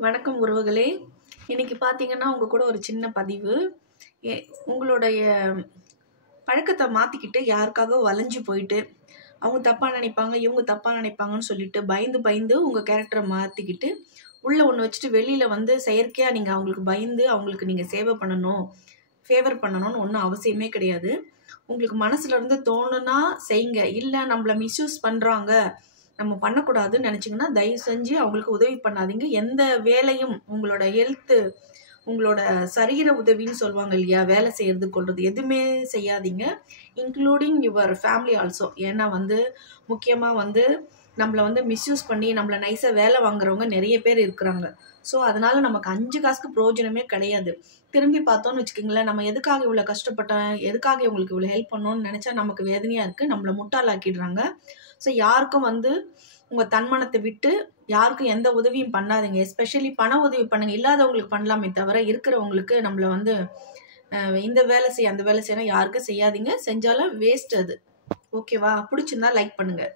வணக்கம் உறவுகளே. இன்னைக்கு பார்த்தீங்கன்னா உங்க கூட ஒரு சின்ன பதிவு. உங்களுடைய பழக்கத்தை மாத்திக்கிட்டு யாருக்காக வளைஞ்சு போயிட்டு அவங்க தப்பா நினைப்பாங்க, இவங்க தப்பா நினைப்பாங்கன்னு சொல்லிட்டு பயந்து பயந்து உங்க கேரக்டரை மாத்திக்கிட்டு உள்ள ஒன்று வச்சுட்டு வெளியில வந்து செயற்கையா நீங்க அவங்களுக்கு பயந்து அவங்களுக்கு நீங்க சேவை பண்ணணும், ஃபேவர் பண்ணணும்னு ஒன்றும் அவசியமே கிடையாது. உங்களுக்கு மனசுல இருந்து தோணுனா செய்யுங்க. இல்லை நம்மள மிஸ்யூஸ் பண்றாங்க, நம்ம பண்ணக்கூடாதுன்னு நினச்சிங்கன்னா தயவு செஞ்சு அவங்களுக்கு உதவி பண்ணாதீங்க. எந்த வேலையும் உங்களோட ஹெல்த்து, உங்களோட சரீர உதவின்னு சொல்லுவாங்க இல்லையா, வேலை செய்யறது கொள்றது எதுவுமே செய்யாதீங்க. Including your family also. ஏன்னா வந்து முக்கியமாக வந்து நம்மளை வந்து மிஸ்யூஸ் பண்ணி நம்மளை நைஸாக வேலை வாங்குறவங்க நிறைய பேர் இருக்கிறாங்க. ஸோ அதனால நமக்கு 5 காசுக்கு பிரயோஜனமே கிடையாது. திரும்பி பார்த்தோன்னு வச்சுக்கோங்களேன், நம்ம எதுக்காக இவ்வளோ கஷ்டப்பட்டேன், எதுக்காக இவங்களுக்கு இவ்வளோ ஹெல்ப் பண்ணணும்னு நினச்சா நமக்கு வேதனையாக இருக்குது. நம்மளை முட்டாளாக்கிடுறாங்க. ஸோ யாருக்கும் வந்து உங்கள் தன்மானத்தை விட்டு யாருக்கும் எந்த உதவியும் பண்ணாதீங்க. எஸ்பெஷலி பண உதவி பண்ணுங்க. இல்லாதவங்களுக்கு பண்ணலாமே தவிர இருக்கிறவங்களுக்கு நம்மளை வந்து இந்த வேலை செய்ய அந்த வேலை செய்யணும் யாருக்கும் செய்யாதீங்க. செஞ்சாலும் வேஸ்ட் அது. ஓகேவா? பிடிச்சிருந்தா லைக் பண்ணுங்க.